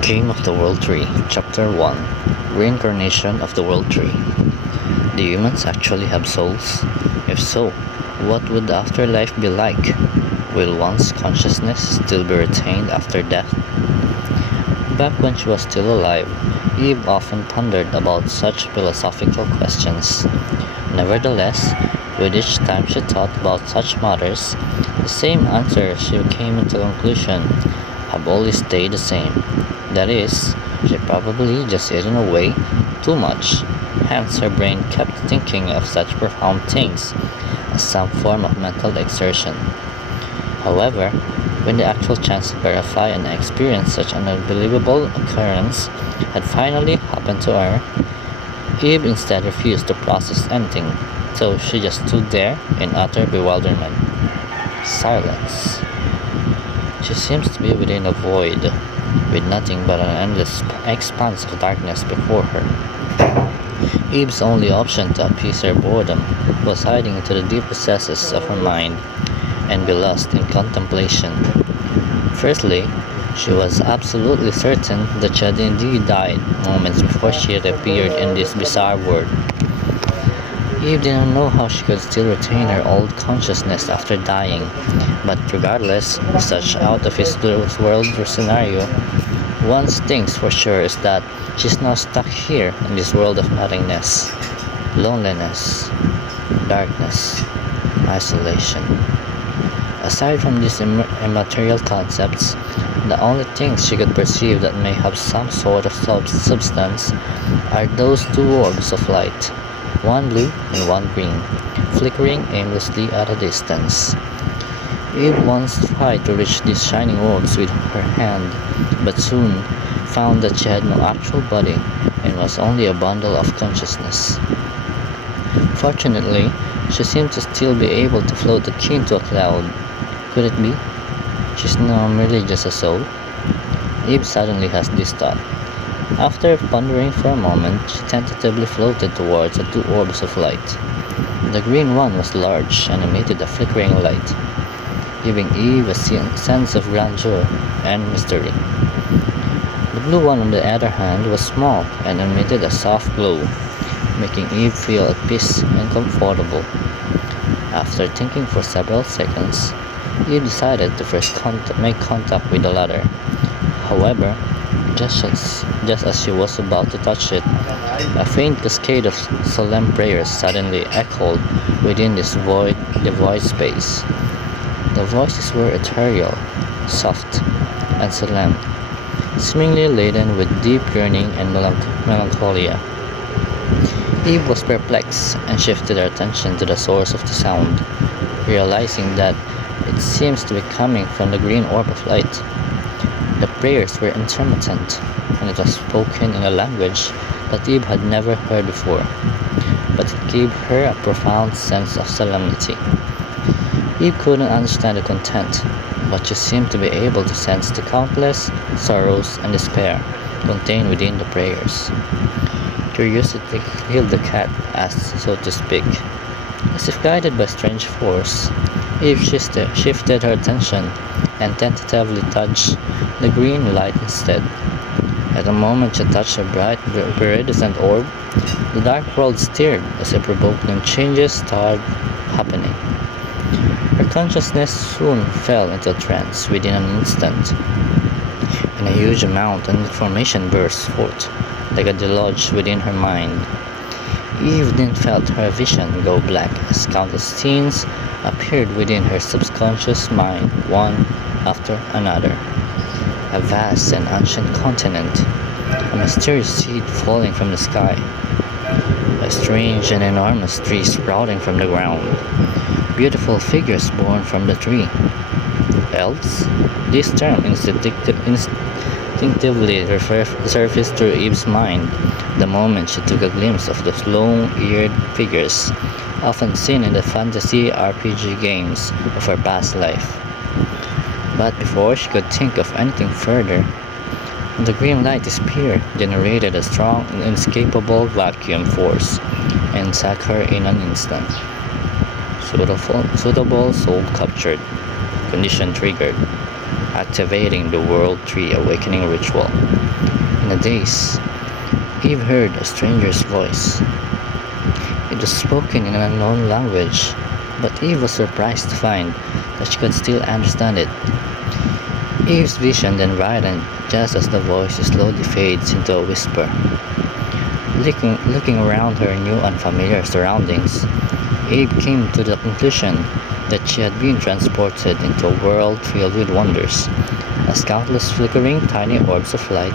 Game of the World Tree, Chapter 1 Reincarnation of the World Tree. Do humans actually have souls? If so, what would the afterlife be like? Will one's consciousness still be retained after death? Back when she was still alive, Eve often pondered about such philosophical questions. Nevertheless, with each time she thought about such matters, the same answer she came into conclusion have always stayed the same. That is, she probably just eaten away too much. Hence, her brain kept thinking of such profound things as some form of mental exertion. However, when the actual chance to verify and experience such an unbelievable occurrence had finally happened to her, Eve instead refused to process anything, so she just stood there in utter bewilderment. Silence. She seems to be within a void, with nothing but an endless expanse of darkness before her. Eve's only option to appease her boredom was hiding into the deep recesses of her mind and be lost in contemplation. Firstly, she was absolutely certain that she had indeed died moments before she had appeared in this bizarre world. Eve didn't know how she could still retain her old consciousness after dying, but regardless of such out of this world scenario, one thing's for sure is that she's now stuck here in this world of nothingness, loneliness, darkness, isolation. Aside from these immaterial concepts, the only things she could perceive that may have some sort of substance are those two orbs of light, one blue and one green, flickering aimlessly at a distance. Eve once tried to reach these shining orbs with her hand, but soon found that she had no actual body and was only a bundle of consciousness. Fortunately, she seemed to still be able to float akin to a cloud. Could it be? She's now merely just a soul? Eve suddenly has this thought. After pondering for a moment, she tentatively floated towards the two orbs of light. The green one was large and emitted a flickering light, giving Eve a sense of grandeur and mystery. The blue one, on the other hand, was small and emitted a soft glow, making Eve feel at peace and comfortable. After thinking for several seconds, Eve decided to first make contact with the latter. However, just as she was about to touch it, a faint cascade of solemn prayers suddenly echoed within the void space. The voices were ethereal, soft, and solemn, seemingly laden with deep yearning and melancholia. Eve was perplexed and shifted her attention to the source of the sound, realizing that it seems to be coming from the green orb of light. The prayers were intermittent, and it was spoken in a language that Eve had never heard before, but it gave her a profound sense of solemnity. Eve couldn't understand the content, but she seemed to be able to sense the countless sorrows and despair contained within the prayers. Curiosity killed the cat, as so to speak. As if guided by strange force, Eve shifted her attention and tentatively touched the green light instead. At the moment she touched a bright, iridescent orb, the dark world stirred as if provoking changes started happening. Her consciousness soon fell into a trance within an instant, and a huge amount of information burst forth like a deluge within her mind. Eve then felt her vision go black as countless scenes appeared within her subconscious mind, one after another. A vast and ancient continent, a mysterious seed falling from the sky, a strange and enormous tree sprouting from the ground, beautiful figures born from the tree. Elves? This term instinctively surfaced through Eve's mind the moment she took a glimpse of those long-eared figures, often seen in the fantasy RPG games of her past life. But before she could think of anything further, the green light disappeared, generated a strong and inescapable vacuum force, and sucked her in an instant. Suitable soul captured. Condition triggered. activating the World Tree Awakening ritual. In a daze, Eve heard a stranger's voice. It was spoken in an unknown language, but Eve was surprised to find that she could still understand it. Eve's vision then widened just as the voice slowly fades into a whisper. Looking around her new unfamiliar surroundings, Eve came to the conclusion that she had been transported into a world filled with wonders, as countless flickering tiny orbs of light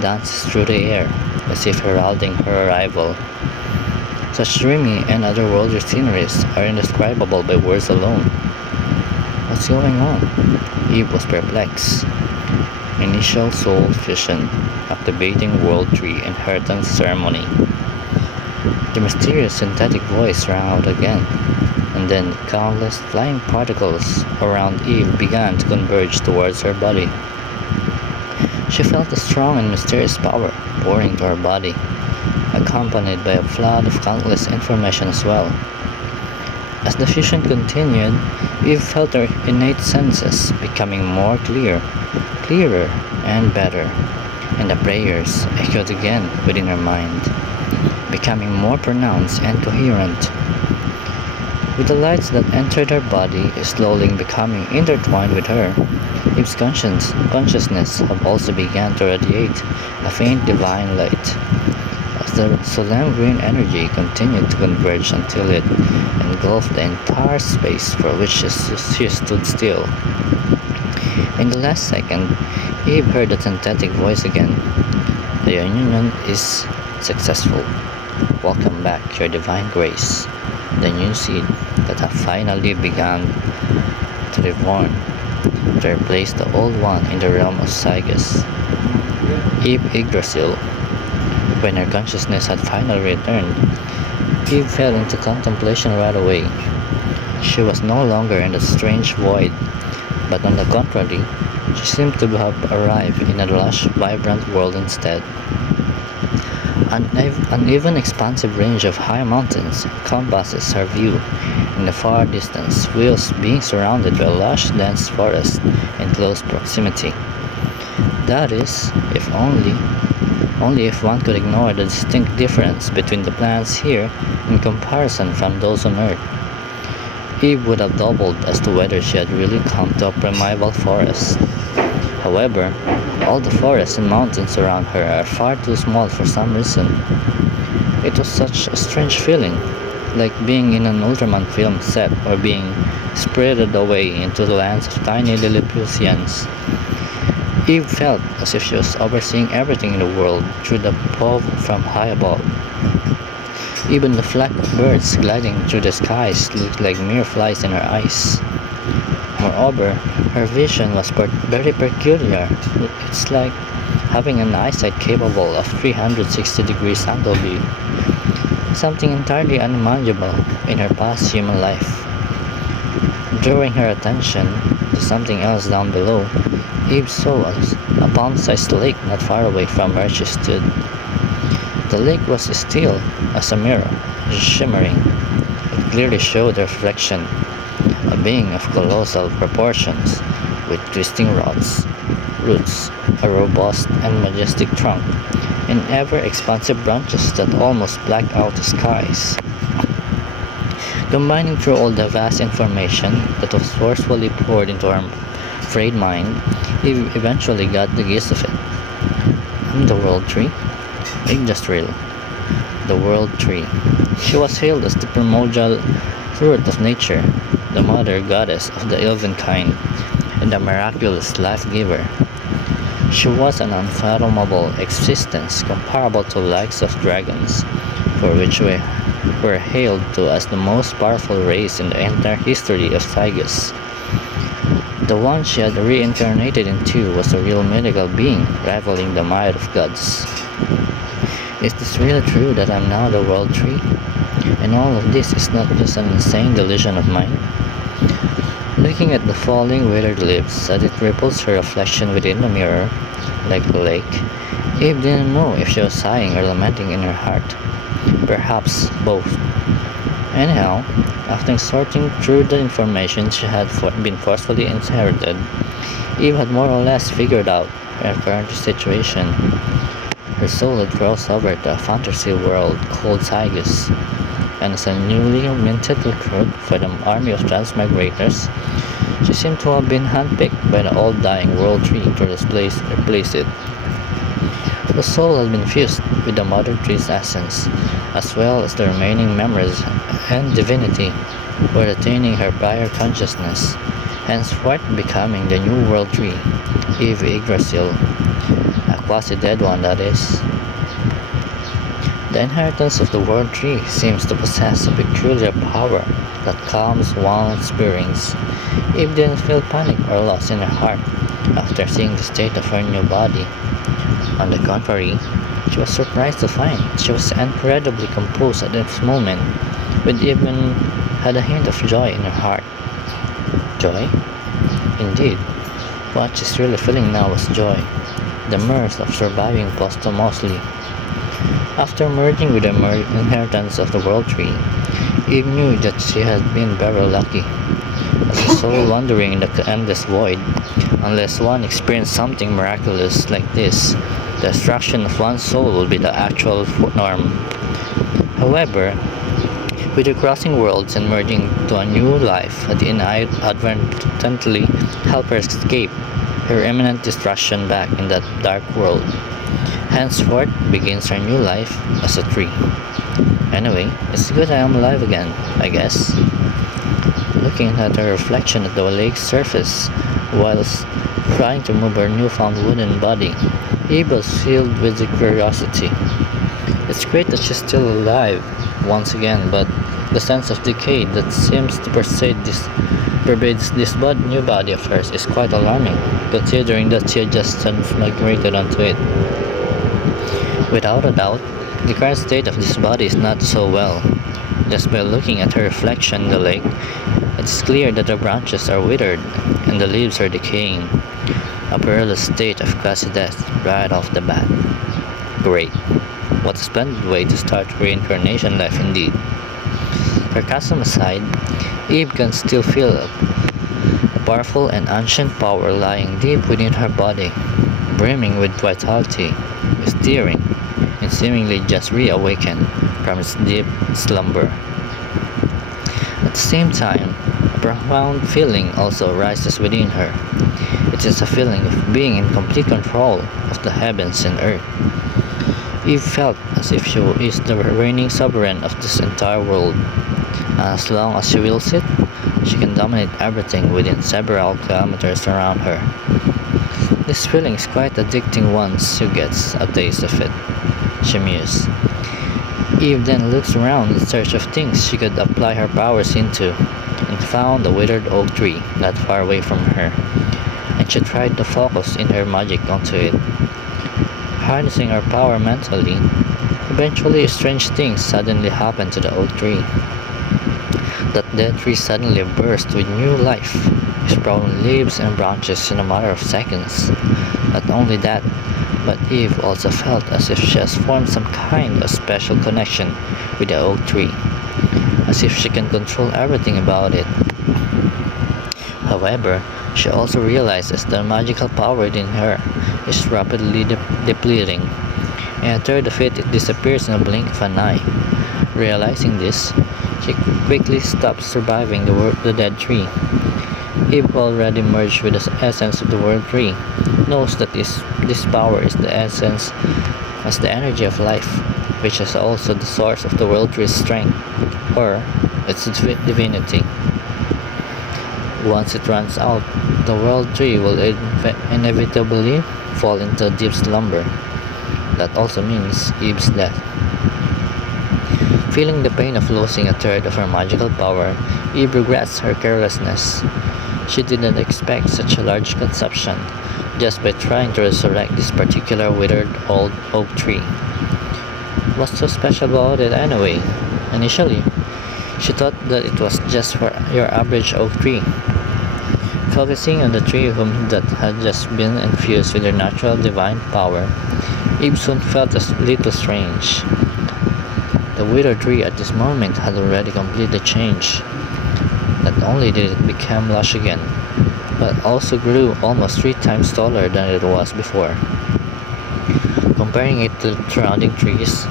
danced through the air, as if heralding her arrival. Such dreamy and otherworldly sceneries are indescribable by words alone. What's going on? Eve was perplexed. Initial soul fusion, activating World Tree inheritance ceremony. The mysterious synthetic voice rang out again, and then countless flying particles around Eve began to converge towards her body. She felt a strong and mysterious power pouring into her body, accompanied by a flood of countless information as well. As the fusion continued, Eve felt her innate senses becoming more clearer and better, and the prayers echoed again within her mind, becoming more pronounced and coherent. With the lights that entered her body slowly becoming intertwined with her, Eve's consciousness have also began to radiate a faint divine light, as the solemn green energy continued to converge until it engulfed the entire space for which she stood still. In the last second, Eve heard the synthetic voice again. The union is successful. Welcome back, your divine grace, the new seed that have finally begun to reborn, to replace the old one in the realm of Cygus. Eve Yggdrasil. When her consciousness had finally returned, Eve fell into contemplation right away. She was no longer in the strange void, but on the contrary, she seemed to have arrived in a lush, vibrant world instead. An uneven, expansive range of high mountains encompasses her view. In the far distance, whilst being surrounded by lush, dense forest in close proximity. That is, if only if one could ignore the distinct difference between the plants here in comparison from those on Earth. Eve would have doubled as to whether she had really come to a primeval forest. However, all the forests and mountains around her are far too small for some reason. It was such a strange feeling, like being in an Ultraman film set or being spirited away into the lands of tiny Lilliputians. Eve felt as if she was overseeing everything in the world through the paw from high above. Even the flock of birds gliding through the skies looked like mere flies in her eyes. Moreover, her vision was very peculiar. It's like having an eyesight capable of 360 degrees angle view, something entirely unimaginable in her past human life. Drawing her attention to something else down below, Eve saw a palm-sized lake not far away from where she stood. The lake was still as a mirror, shimmering. It clearly showed the reflection, a being of colossal proportions, with twisting roots, a robust and majestic trunk, and ever-expansive branches that almost blacked out the skies. Combining through all the vast information that was forcefully poured into her frayed mind, he eventually got the gist of it. I'm the World Tree? Yggdrasil, the World Tree. She was hailed as the primordial fruit of nature, the mother goddess of the elven kind, and the miraculous life-giver. She was an unfathomable existence comparable to the likes of dragons, for which we were hailed to as the most powerful race in the entire history of Cygus. The one she had reincarnated into was a real mythical being, rivaling the might of gods. Is this really true that I'm now the World Tree? And all of this is not just an insane delusion of mine? Looking at the falling withered leaves as it ripples her reflection within the mirror, like a lake, Eve didn't know if she was sighing or lamenting in her heart. Perhaps both. Anyhow, after sorting through the information she had been forcefully inherited, Eve had more or less figured out her current situation. Her soul had crossed over to a fantasy world called Zygus, and as a newly minted recruit for the army of transmigrators, she seemed to have been handpicked by the old dying World Tree to replace it. The soul had been fused with the Mother Tree's essence, as well as the remaining memories and divinity were retaining her prior consciousness, henceforth becoming the new World Tree, Eve Yggdrasil, a quasi-dead one that is. The inheritance of the World Tree seems to possess a peculiar power that calms one's bearings. Eve didn't feel panic or loss in her heart after seeing the state of her new body. On the contrary, she was surprised to find she was incredibly composed at this moment, with even had a hint of joy in her heart. Joy? Indeed, what she's really feeling now was joy, the mirth of surviving posthumously. After merging with the inheritance of the World Tree, Eve knew that she had been very lucky. As a soul wandering in the endless void, unless one experienced something miraculous like this, the destruction of one's soul would be the actual norm. However, with her crossing worlds and merging to a new life that inadvertently helped her escape her imminent destruction back in that dark world. Henceforth begins her new life as a tree. Anyway, it's good I am alive again, I guess. Looking at her reflection at the lake's surface, whilst trying to move her newfound wooden body, Eve was filled with curiosity. It's great that she's still alive once again, but the sense of decay that seems to pervades this new body of hers is quite alarming, considering that she had just migrated onto it. Without a doubt, the current state of this body is not so well. Just by looking at her reflection in the lake, it's clear that the branches are withered and the leaves are decaying. A perilous state of quasi death right off the bat. Great. What a splendid way to start reincarnation life indeed. Sarcasm aside, Eve can still feel a powerful and ancient power lying deep within her body, brimming with vitality, stirring, and seemingly just reawakened from its deep slumber. At the same time, a profound feeling also arises within her. It is a feeling of being in complete control of the heavens and earth. Eve felt as if she is the reigning sovereign of this entire world, and as long as she wills it, she can dominate everything within several kilometers around her. This feeling is quite addicting once she gets a taste of it, she mused. Eve then looks around in search of things she could apply her powers into, and found a withered oak tree not far away from her, and she tried to focus in her magic onto it. Harnessing her power mentally, eventually strange things suddenly happened to the oak tree. That dead tree suddenly burst with new life, sprouting leaves and branches in a matter of seconds. Not only that, but Eve also felt as if she has formed some kind of special connection with the oak tree, as if she can control everything about it. However, she also realizes the magical power within her is rapidly depleting, and a third of it disappears in a blink of an eye. Realizing this, she quickly stops surviving the dead tree. Eve, already merged with the essence of the World Tree, knows that this power is the essence as the energy of life, which is also the source of the World Tree's strength, or its divinity. Once it runs out, the World Tree will inevitably fall into deep slumber. That also means Eve's death. Feeling the pain of losing a third of her magical power, Eve regrets her carelessness. She didn't expect such a large consumption just by trying to resurrect this particular withered old oak tree. What's so special about it anyway? Initially, she thought that it was just for your average oak tree. Focusing on the tree that had just been infused with her natural divine power, Eve soon felt a little strange. The withered tree at this moment had already completely changed. Not only did it become lush again, but also grew almost 3 times taller than it was before. Comparing it to the surrounding trees,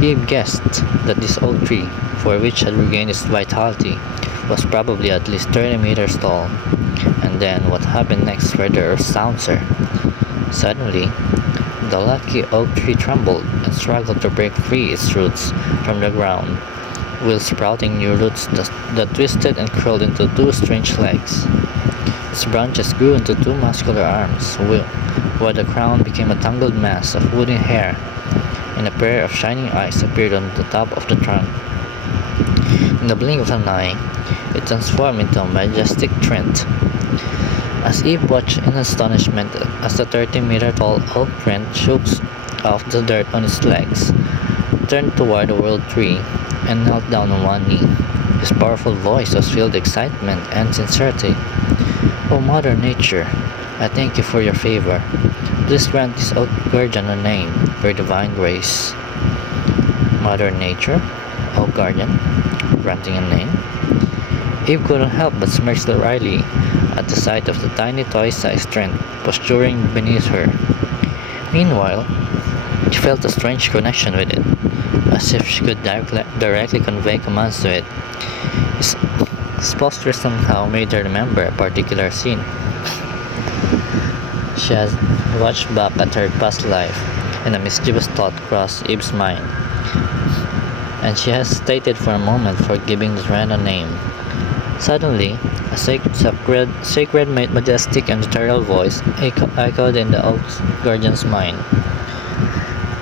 Eve guessed that this oak tree, for which had regained its vitality, was probably at least 30 meters tall. And then what happened next further astounds her. Suddenly, the lucky oak tree trembled and struggled to break free its roots from the ground, while sprouting new roots that twisted and curled into 2 strange legs. Its branches grew into 2 muscular arms, while the crown became a tangled mass of wooden hair, and a pair of shining eyes appeared on the top of the trunk. In the blink of an eye, it transformed into a majestic Trent. As Eve watched in astonishment as the 30-meter-tall oak Trent shook off the dirt on its legs, turned toward the world tree, and knelt down on one knee. His powerful voice was filled with excitement and sincerity. "O Mother Nature, I thank you for your favor. Please grant this oak guardian a name, your divine grace." Mother Nature? Oak guardian? Granting a name? Eve couldn't help but smirk slyly at the sight of the tiny toy-sized Trent posturing beneath her. Meanwhile, she felt a strange connection with it, as if she could directly convey commands to it. His posture somehow made her remember a particular scene she had watched back at her past life, and a mischievous thought crossed Eve's mind, and she hesitated for a moment for giving the Trent a name. Suddenly, a sacred, majestic, and ethereal voice echoed in the oak guardian's mind.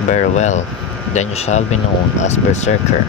"Very well, then you shall be known as Berserker."